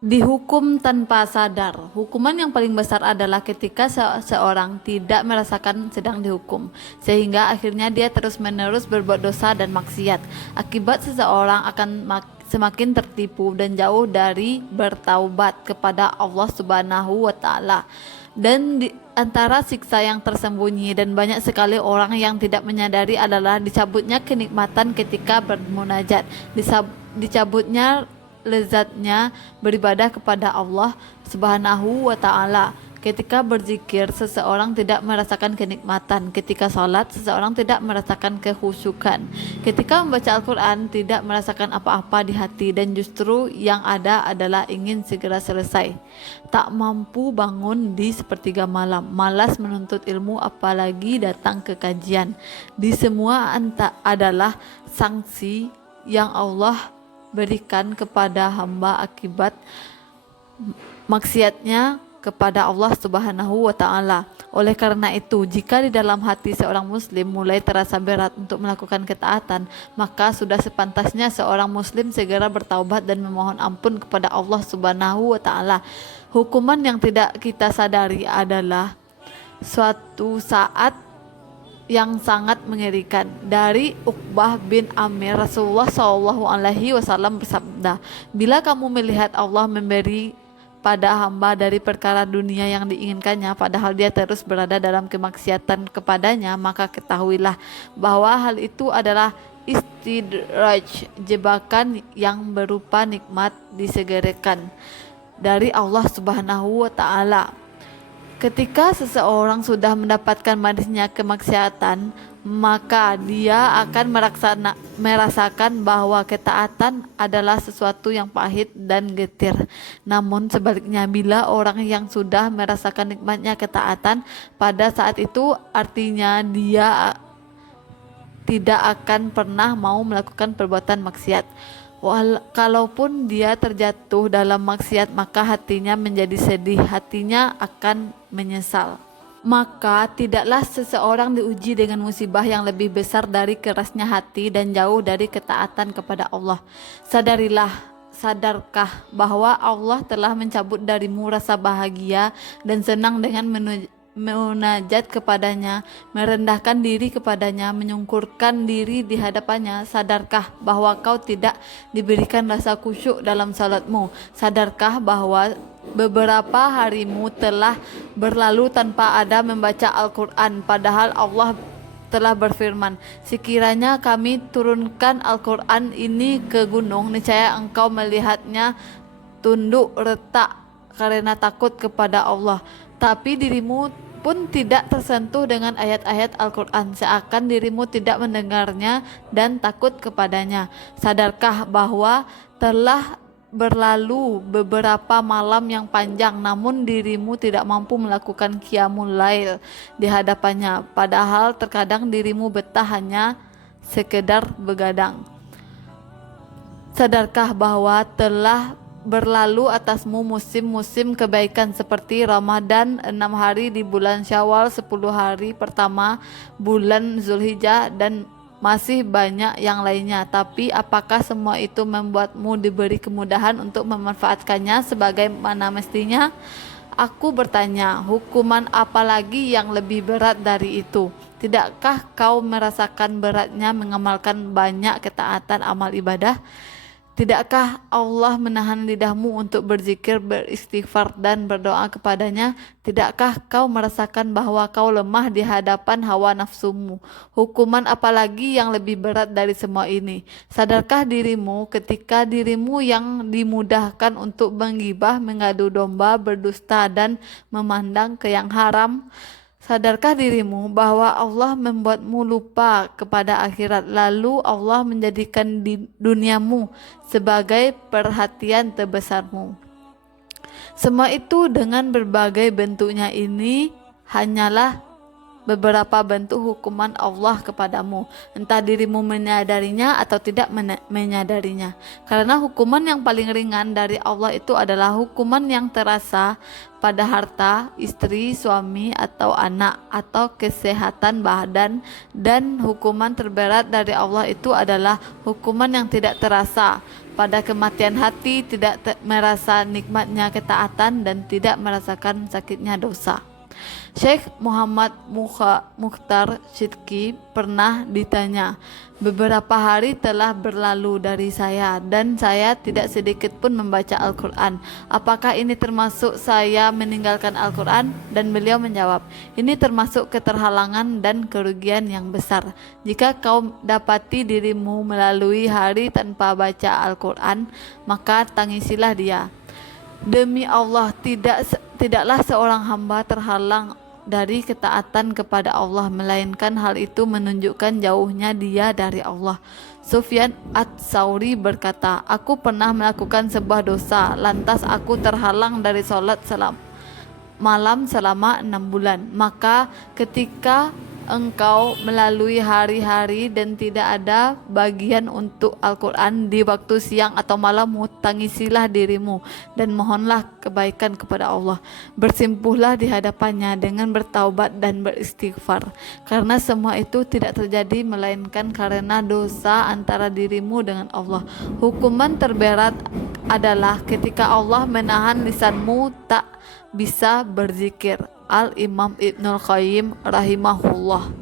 Dihukum tanpa sadar. Hukuman yang paling besar adalah ketika seseorang tidak merasakan sedang dihukum, sehingga akhirnya dia terus-menerus berbuat dosa dan maksiat. Akibat seseorang akan semakin tertipu dan jauh dari bertaubat kepada Allah Subhanahu wa taala. Dan di antara siksa yang tersembunyi dan banyak sekali orang yang tidak menyadari adalah dicabutnya kenikmatan ketika bermunajat, dicabutnya lezatnya beribadah kepada Allah Subhanahu wa taala. Ketika berzikir, seseorang tidak merasakan kenikmatan. Ketika salat, seseorang tidak merasakan kekhusyukan. Ketika membaca Al-Quran, tidak merasakan apa-apa di hati dan justru yang ada adalah ingin segera selesai. Tak mampu bangun di sepertiga malam, malas menuntut ilmu apalagi datang ke kajian. Di semua adalah sanksi yang Allah berikan kepada hamba akibat maksiatnya kepada Allah Subhanahu wa taala. Oleh karena itu, jika di dalam hati seorang muslim mulai terasa berat untuk melakukan ketaatan, maka sudah sepantasnya seorang muslim segera bertaubat dan memohon ampun kepada Allah Subhanahu wa taala. Hukuman yang tidak kita sadari adalah suatu saat yang sangat mengerikan. Dari Uqbah bin Amir, Rasulullah Shallallahu Alaihi Wasallam bersabda, bila kamu melihat Allah memberi pada hamba dari perkara dunia yang diinginkannya, padahal dia terus berada dalam kemaksiatan kepadanya, maka ketahuilah bahwa hal itu adalah istidraj, jebakan yang berupa nikmat disegerakan dari Allah Subhanahu wa taala. Ketika seseorang sudah mendapatkan manisnya kemaksiatan, maka dia akan merasakan bahwa ketaatan adalah sesuatu yang pahit dan getir. Namun sebaliknya, bila orang yang sudah merasakan nikmatnya ketaatan, pada saat itu artinya dia tidak akan pernah mau melakukan perbuatan maksiat. Kalaupun dia terjatuh dalam maksiat, maka hatinya menjadi sedih, hatinya akan menyesal. Maka tidaklah seseorang diuji dengan musibah yang lebih besar dari kerasnya hati dan jauh dari ketaatan kepada Allah. Sadarkah bahwa Allah telah mencabut darimu rasa bahagia dan senang dengan munajat kepadanya, merendahkan diri kepadanya, menyungkurkan diri di hadapannya. Sadarkah bahwa kau tidak diberikan rasa khusyuk dalam salatmu? Sadarkah bahwa beberapa harimu telah berlalu tanpa ada membaca Al-Quran, padahal Allah telah berfirman, sekiranya kami turunkan Al-Quran ini ke gunung, niscaya engkau melihatnya tunduk retak karena takut kepada Allah. Tapi dirimu pun tidak tersentuh dengan ayat-ayat Al-Quran, seakan dirimu tidak mendengarnya dan takut kepadanya. Sadarkah bahwa telah berlalu beberapa malam yang panjang, namun dirimu tidak mampu melakukan qiyamul lail di hadapannya, padahal terkadang dirimu betah hanya sekedar begadang. Sadarkah bahwa telah berlalu atasmu musim-musim kebaikan seperti Ramadan 6 hari di bulan Syawal, 10 hari pertama bulan Zulhijjah, dan masih banyak yang lainnya. Tapi apakah semua itu membuatmu diberi kemudahan untuk memanfaatkannya sebagaimana mestinya? Aku bertanya, hukuman apa lagi yang lebih berat dari itu? Tidakkah kau merasakan beratnya mengamalkan banyak ketaatan amal ibadah? Tidakkah Allah menahan lidahmu untuk berzikir, beristighfar, dan berdoa kepadanya? Tidakkah kau merasakan bahwa kau lemah di hadapan hawa nafsumu? Hukuman apalagi yang lebih berat dari semua ini? Sadarkah dirimu ketika dirimu yang dimudahkan untuk menggibah, mengadu domba, berdusta, dan memandang ke yang haram? Sadarkah dirimu bahwa Allah membuatmu lupa kepada akhirat, lalu Allah menjadikan duniamu sebagai perhatian terbesarmu? Semua itu dengan berbagai bentuknya ini hanyalah beberapa bentuk hukuman Allah kepadamu, entah dirimu menyadarinya atau tidak menyadarinya. Karena hukuman yang paling ringan dari Allah itu adalah hukuman yang terasa pada harta, istri, suami, atau anak, atau kesehatan badan, dan hukuman terberat dari Allah itu adalah hukuman yang tidak terasa pada kematian hati, tidak merasa nikmatnya ketaatan, dan tidak merasakan sakitnya dosa. Syekh Muhammad Mukhtar Sidki pernah ditanya, beberapa hari telah berlalu dari saya dan saya tidak sedikit pun membaca Al-Quran. Apakah ini termasuk saya meninggalkan Al-Quran? Dan beliau menjawab, ini termasuk keterhalangan dan kerugian yang besar. Jika kau dapati dirimu melalui hari tanpa baca Al-Quran, maka tangisilah dia. Demi Allah, tidaklah seorang hamba terhalang dari ketaatan kepada Allah, melainkan hal itu menunjukkan jauhnya dia dari Allah. Sufyan Ats-Tsauri berkata, aku pernah melakukan sebuah dosa, lantas aku terhalang dari sholat malam selama 6 bulan. Maka ketika engkau melalui hari-hari dan tidak ada bagian untuk Al-Quran di waktu siang atau malammu, tangisilah dirimu dan mohonlah kebaikan kepada Allah. Bersimpuhlah di hadapannya dengan bertaubat dan beristighfar, karena semua itu tidak terjadi melainkan karena dosa antara dirimu dengan Allah. Hukuman terberat adalah ketika Allah menahan lisanmu tak bisa berzikir. Al-Imam Ibnul Qayyim rahimahullah.